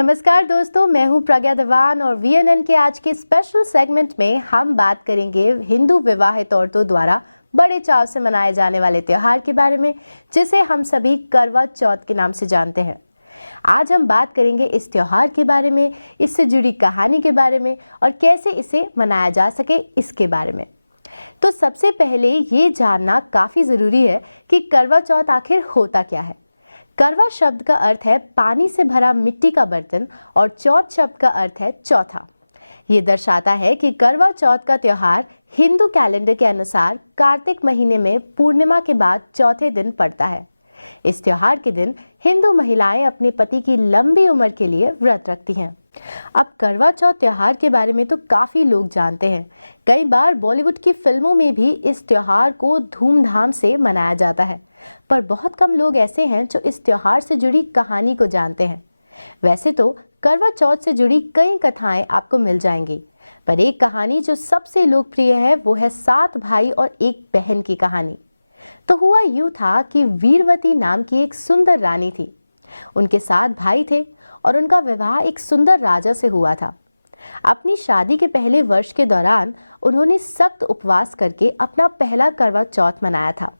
नमस्कार दोस्तों, मैं हूं प्रज्ञा दवान और वीएनएन के आज के स्पेशल सेगमेंट में हम बात करेंगे हिंदू विवाहित औरतों द्वारा बड़े चाव से मनाए जाने वाले त्योहार के बारे में, जिसे हम सभी करवा चौथ के नाम से जानते हैं। आज हम बात करेंगे इस त्योहार के बारे में, इससे जुड़ी कहानी के बारे में और कैसे इसे मनाया जा सके इसके बारे में। तो सबसे पहले ये जानना काफ़ी ज़रूरी है कि करवा चौथ आखिर होता क्या है। करवा शब्द का अर्थ है पानी से भरा मिट्टी का बर्तन और चौथ शब्द का अर्थ है चौथा। ये दर्शाता है कि करवा चौथ का त्योहार हिंदू कैलेंडर के अनुसार कार्तिक महीने में पूर्णिमा के बाद चौथे दिन पड़ता है। इस त्योहार के दिन हिंदू महिलाएं अपने पति की लंबी उम्र के लिए व्रत रखती हैं। अब करवा चौथ त्योहार के बारे में तो काफ़ी लोग जानते हैं। कई बार बॉलीवुड की फिल्मों में भी इस त्योहार को धूमधाम से मनाया जाता है, पर बहुत कम लोग ऐसे हैं जो इस त्योहार से जुड़ी कहानी को जानते हैं। वैसे तो करवा चौथ से जुड़ी कई कथाएं आपको मिल जाएंगी, पर एक कहानी जो सबसे लोकप्रिय है वो है 7 भाई और एक बहन की कहानी। तो हुआ यूं था कि वीरवती नाम की एक सुंदर रानी थी। उनके 7 भाई थे और उनका विवाह एक सुंदर राजा से हुआ था। अपनी शादी के पहले वर्ष के दौरान उन्होंने सख्त उपवास करके अपना पहला करवा चौथ मनाया था।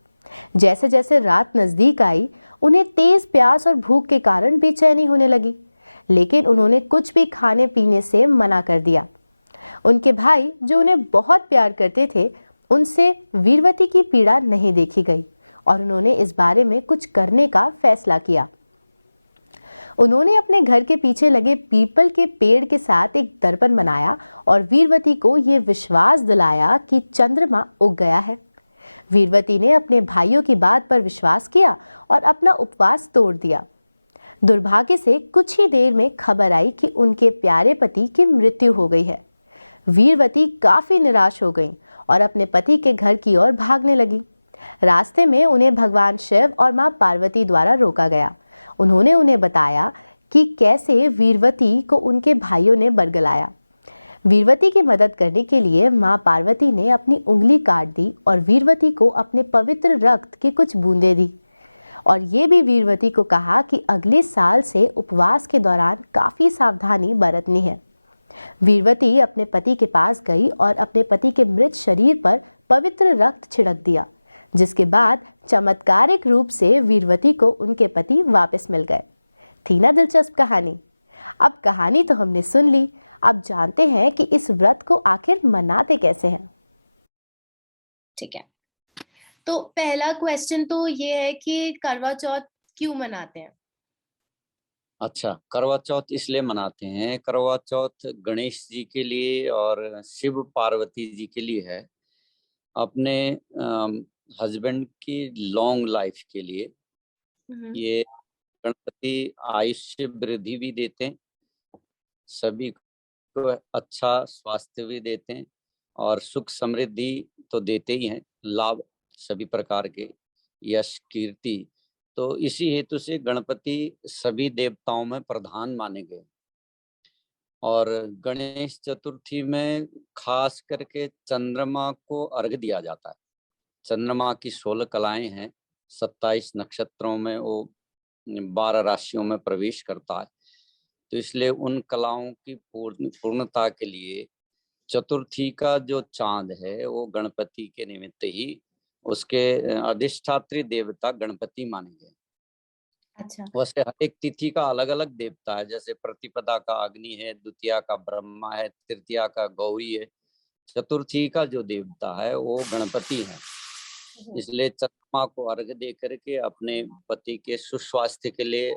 जैसे जैसे रात नजदीक आई, उन्हें तेज प्यास और भूख के कारण बेचैनी होने लगी, लेकिन उन्होंने कुछ भी खाने पीने से मना कर दिया। उनके भाई, जो उन्हें बहुत प्यार करते थे, उनसे वीरवती की पीड़ा नहीं देखी गई और उन्होंने इस बारे में कुछ करने का फैसला किया। उन्होंने अपने घर के पीछे लगे पीपल के पेड़ के साथ एक दर्पण बनाया और वीरवती को ये विश्वास दिलाया कि चंद्रमा उग गया है। वीरवती ने अपने भाइयों की बात पर विश्वास किया और अपना उपवास तोड़ दिया। दुर्भाग्य से कुछ ही देर में खबर आई कि उनके प्यारे पति की मृत्यु हो गई है। वीरवती काफी निराश हो गईं और अपने पति के घर की ओर भागने लगी। रास्ते में उन्हें भगवान शिव और मां पार्वती द्वारा रोका गया। उन्होंने उन्हें बताया कि कैसे वीरवती को उनके भाइयों ने बरगलाया। वीरवती की मदद करने के लिए मां पार्वती ने अपनी उंगली काट दी और वीरवती को अपने पवित्र रक्त की कुछ बूंदें दी और ये भी वीरवती को कहा कि अगले साल से उपवास के दौरान काफी सावधानी बरतनी है। वीरवती अपने पति के पास गई और अपने पति के मृत शरीर पर पवित्र रक्त छिड़क दिया, जिसके बाद चमत्कारिक रूप से वीरवती को उनके पति वापस मिल गए। थी ना दिलचस्प कहानी। अब कहानी तो हमने सुन ली, अब जानते हैं कि इस व्रत को आखिर मनाते कैसे हैं। ठीक है, तो पहला क्वेश्चन तो ये है कि करवा चौथ क्यों मनाते हैं? अच्छा, करवा चौथ इसलिए मनाते हैं। करवा चौथ गणेश जी के लिए और शिव पार्वती जी के लिए है, अपने हस्बैंड की लॉन्ग लाइफ के लिए। ये गणपति आयुष्य वृद्धि भी देते हैं, सभी को अच्छा स्वास्थ्य भी देते हैं और सुख समृद्धि तो देते ही हैं, लाभ सभी प्रकार के, यश कीर्ति। तो इसी हेतु से गणपति सभी देवताओं में प्रधान माने गए। और गणेश चतुर्थी में खास करके चंद्रमा को अर्घ दिया जाता है। चंद्रमा की 16 कलाएं हैं, 27 नक्षत्रों में वो 12 राशियों में प्रवेश करता है। तो इसलिए उन कलाओं की पूर्णता के लिए चतुर्थी का जो चांद है वो गणपति के निमित्त ही उसके अधिष्ठात्री देवता गणपति माने गए। अच्छा। वैसे हर एक तिथि का अलग अलग देवता है, जैसे प्रतिपदा का अग्नि है, द्वितीया का ब्रह्मा है, तृतीया का गौरी है, चतुर्थी का जो देवता है वो गणपति है। इसलिए चंद्रमा को अर्घ दे करके अपने पति के सुस्वास्थ्य के लिए,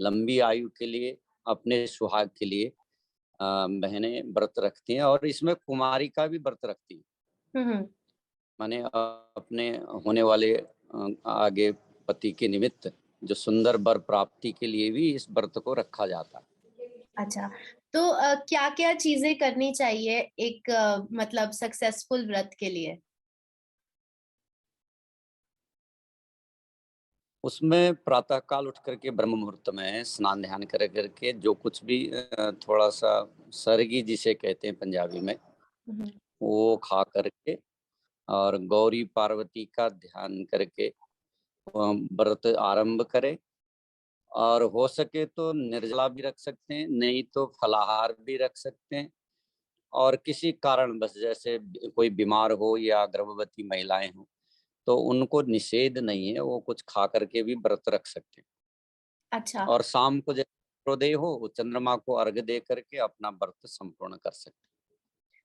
लंबी आयु के लिए, अपने सुहाग के लिए बहनें व्रत रखती हैं और इसमें कुमारी का भी व्रत रखती हैं। माने अपने होने वाले आगे पति के निमित्त जो सुंदर वर प्राप्ति के लिए भी इस व्रत को रखा जाता है। अच्छा, तो क्या क्या चीजें करनी चाहिए एक मतलब सक्सेसफुल व्रत के लिए? उसमें प्रातः काल उठ करके ब्रह्म मुहूर्त में स्नान ध्यान कर करके जो कुछ भी थोड़ा सा सरगी जिसे कहते हैं पंजाबी में, वो खा करके और गौरी पार्वती का ध्यान करके व्रत आरंभ करे और हो सके तो निर्जला भी रख सकते हैं, नहीं तो फलाहार भी रख सकते हैं। और किसी कारण बस जैसे कोई बीमार हो या गर्भवती महिलाएं हो तो उनको निषेध नहीं है, वो कुछ खा करके भी व्रत रख सकते हैं। अच्छा। और शाम को जब सूर्योदय हो वो चंद्रमा को अर्घ्य दे करके अपना व्रत संपूर्ण कर सकते हैं।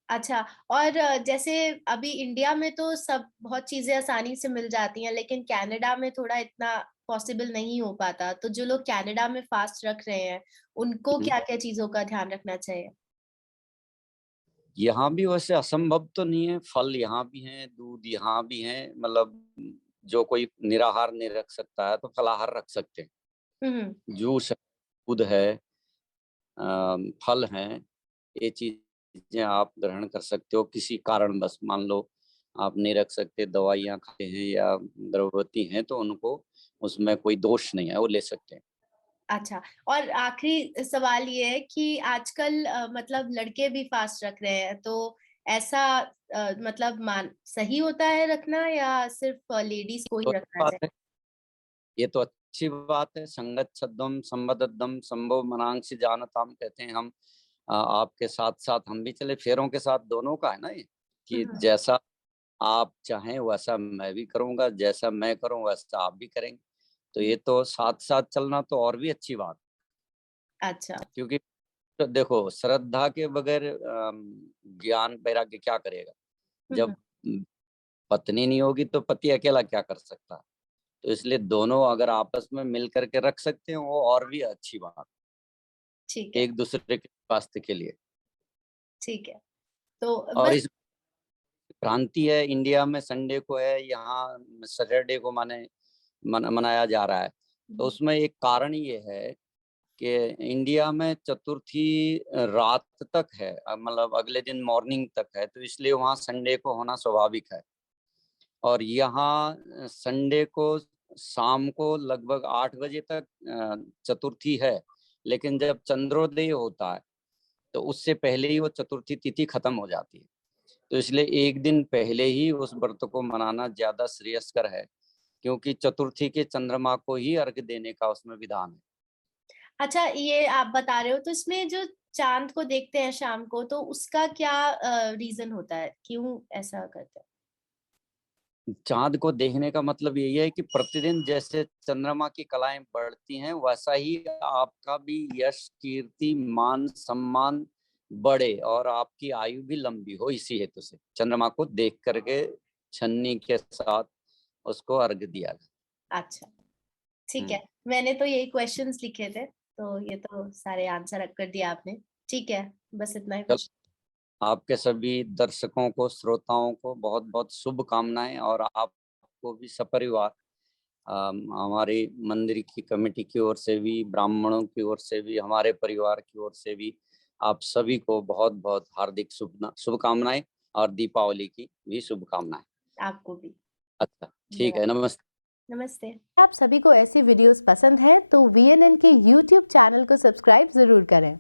अच्छा, और जैसे अभी इंडिया में तो सब बहुत चीजें आसानी से मिल जाती हैं, लेकिन कनाडा में थोड़ा इतना पॉसिबल नहीं हो पाता, तो जो लोग कनाडा में फास्ट रख रहे हैं उनको क्या क्या चीजों का ध्यान रखना चाहिए? यहाँ भी वैसे असंभव तो नहीं है, फल यहाँ भी हैं, दूध यहाँ भी है, मतलब जो कोई निराहार नहीं रख सकता है तो फलाहार रख सकते हैं। जूस है, दूध है, फल हैं, ये चीजें आप ग्रहण कर सकते हो। किसी कारण बस मान लो आप नहीं रख सकते, दवाइयाँ खाते हैं या गर्भवती हैं, तो उनको उसमें कोई दोष नहीं है, वो ले सकते हैं। अच्छा, और आखिरी सवाल ये है कि आजकल मतलब लड़के भी फास्ट रख रहे हैं, तो ऐसा मतलब मान सही होता है रखना, या सिर्फ लेडीज को तो ही रखना बात चाहिए? है, ये तो अच्छी बात है। संगच्छद्वम संबद्धम संभव मनांसि जानताम कहते हैं हम। आपके साथ साथ हम भी चले, फेरों के साथ दोनों का है ना ये, कि जैसा आप चाहें वैसा मैं भी करूंगा, जैसा मैं करूं वैसा आप भी करेंगे। तो ये तो साथ साथ चलना तो और भी अच्छी बात, अच्छा। क्योंकि तो देखो श्रद्धा के बगैर ज्ञान वैराग्य क्या करेगा। जब पत्नी नहीं होगी तो पति अकेला क्या कर सकता है। तो इसलिए दोनों अगर आपस में मिल करके रख सकते हैं वो और भी अच्छी बात, ठीक है। एक दूसरे के स्वास्थ्य के लिए। ठीक है, तो और बस। इस क्रांति है, इंडिया में संडे को है, यहाँ सैटरडे को मनाया जा रहा है। तो उसमें एक कारण ये है कि इंडिया में चतुर्थी रात तक है, मतलब अगले दिन मॉर्निंग तक है, तो इसलिए वहाँ संडे को होना स्वाभाविक है। और यहाँ संडे को शाम को लगभग 8 बजे तक चतुर्थी है, लेकिन जब चंद्रोदय होता है तो उससे पहले ही वो चतुर्थी तिथि खत्म हो जाती है। तो इसलिए एक दिन पहले ही उस व्रत को मनाना ज्यादा श्रेयस्कर है, क्योंकि चतुर्थी के चंद्रमा को ही अर्घ्य देने का उसमें विधान है। अच्छा, ये आप बता रहे हो तो इसमें जो चांद को देखते हैं शाम को, तो उसका क्या रीजन होता है, क्यों ऐसा करते हैं? चांद को देखने का मतलब यही है कि प्रतिदिन जैसे चंद्रमा की कलाएं बढ़ती हैं वैसा ही आपका भी यश कीर्ति मान सम्मान बढ़े और आपकी आयु भी लंबी हो। इसी हेतु से चंद्रमा को देख करके छन्नी के साथ उसको अर्घ दिया गया। अच्छा, ठीक है। मैंने तो यही क्वेश्चंस लिखे थे, तो ये तो सारे आंसर कर दिया आपने। ठीक है, बस इतना ही चल, कुछ। आपके सभी दर्शकों को श्रोताओं को बहुत बहुत शुभकामनाएं, और आपको भी सपरिवार हमारे मंदिर की कमेटी की ओर से भी, ब्राह्मणों की ओर से भी, हमारे परिवार की ओर से भी आप सभी को बहुत बहुत हार्दिक शुभकामनाएं और दीपावली की भी शुभकामनाएं। आपको भी। अच्छा, ठीक है, नमस्ते। नमस्ते। आप सभी को ऐसी वीडियोस पसंद हैं तो VNN के YouTube चैनल को सब्सक्राइब जरूर करें।